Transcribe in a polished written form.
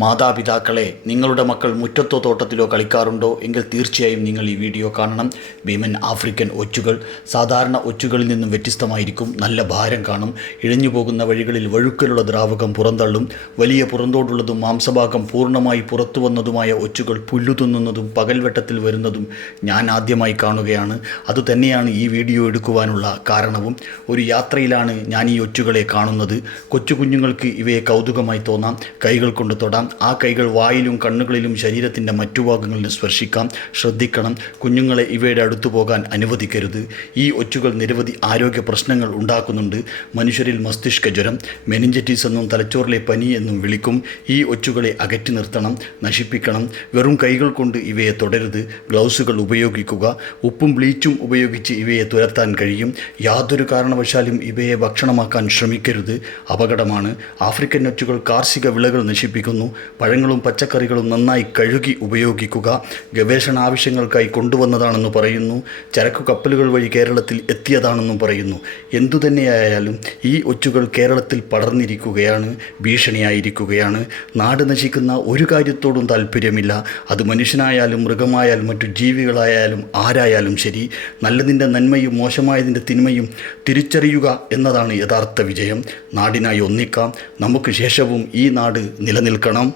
മാതാപിതാക്കളെ, നിങ്ങളുടെ മക്കൾ മുറ്റത്തോ തോട്ടത്തിലോ കളിക്കാറുണ്ടോ എങ്കിൽ തീർച്ചയായും നിങ്ങൾ ഈ വീഡിയോ കാണണം. ഭീമൻ ആഫ്രിക്കൻ ഒച്ചുകൾ സാധാരണ ഒച്ചുകളിൽ നിന്നും വ്യത്യസ്തമായിരിക്കും. നല്ല ഭാരം കാണും. ഇഴഞ്ഞു പോകുന്ന വഴികളിൽ വഴുക്കലുള്ള ദ്രാവകം പുറന്തള്ളും. വലിയ പുറന്തോടുള്ളതും മാംസഭാഗം പൂർണ്ണമായി പുറത്തു വന്നതുമായ ഒച്ചുകൾ പുല്ലു തിന്നുന്നതും പകൽവെട്ടത്തിൽ വരുന്നതും ഞാൻ ആദ്യമായി കാണുകയാണ്. അതുതന്നെയാണ് ഈ വീഡിയോ എടുക്കുവാനുള്ള കാരണവും. ഒരു യാത്രയിലാണ് ഞാൻ ഈ ഒച്ചുകളെ കാണുന്നത്. കൊച്ചു കുഞ്ഞുങ്ങൾക്ക് ഇവയെ കൗതുകമായി തോന്നാം. കൈകൾ കൊണ്ട് തൊടാം. ആ കൈകൾ വായിലും കണ്ണുകളിലും ശരീരത്തിൻ്റെ മറ്റു ഭാഗങ്ങളിലും സ്പർശിക്കാം. ശ്രദ്ധിക്കണം, കുഞ്ഞുങ്ങളെ ഇവയുടെ അടുത്തു പോകാൻ അനുവദിക്കരുത്. ഈ ഒച്ചുകൾ നിരവധി ആരോഗ്യ പ്രശ്നങ്ങൾ ഉണ്ടാക്കുന്നുണ്ട്. മനുഷ്യരിൽ മസ്തിഷ്ക ജ്വരം, മെനിഞ്ചറ്റിസ് എന്നും തലച്ചോറിലെ പനി എന്നും വിളിക്കും. ഈ ഒച്ചുകളെ അകറ്റി നിർത്തണം, നശിപ്പിക്കണം. വെറും കൈകൾ കൊണ്ട് ഇവയെ തൊടരുത്. ഗ്ലൗസുകൾ ഉപയോഗിക്കുക. ഉപ്പും ബ്ലീച്ചും ഉപയോഗിച്ച് ഇവയെ തുരത്താൻ കഴിയും. യാതൊരു കാരണവശാലും ഇവയെ ഭക്ഷണമാക്കാൻ ശ്രമിക്കരുത്. അപകടമാണ്. ആഫ്രിക്കൻ ഒച്ചുകൾ കാർഷിക വിളകൾ നശിപ്പിക്കുന്നു. പഴങ്ങളും പച്ചക്കറികളും നന്നായി കഴുകി ഉപയോഗിക്കുക. ഗവേഷണ ആവശ്യങ്ങൾക്കായി കൊണ്ടുവന്നതാണെന്ന് പറയുന്നു. ചരക്കു കപ്പലുകൾ വഴി കേരളത്തിൽ എത്തിയതാണെന്നും പറയുന്നു. എന്തുതന്നെയായാലും ഈ ഒച്ചുകൾ കേരളത്തിൽ പടർന്നിരിക്കുകയാണ്, ഭീഷണിയായിരിക്കുകയാണ്. നാട് നശിക്കുന്ന ഒരു കാര്യത്തോടും താല്പര്യമില്ല. അത് മനുഷ്യനായാലും മൃഗമായാലും മറ്റു ജീവികളായാലും ആരായാലും ശരി. നല്ലതിൻ്റെ നന്മയും മോശമായതിൻ്റെ തിന്മയും തിരിച്ചറിയുക എന്നതാണ് യഥാർത്ഥ വിജയം. നാടിനായി ഒന്നിക്കാം. നമുക്ക് ശേഷവും ഈ നാട് നിലനിൽക്കണം.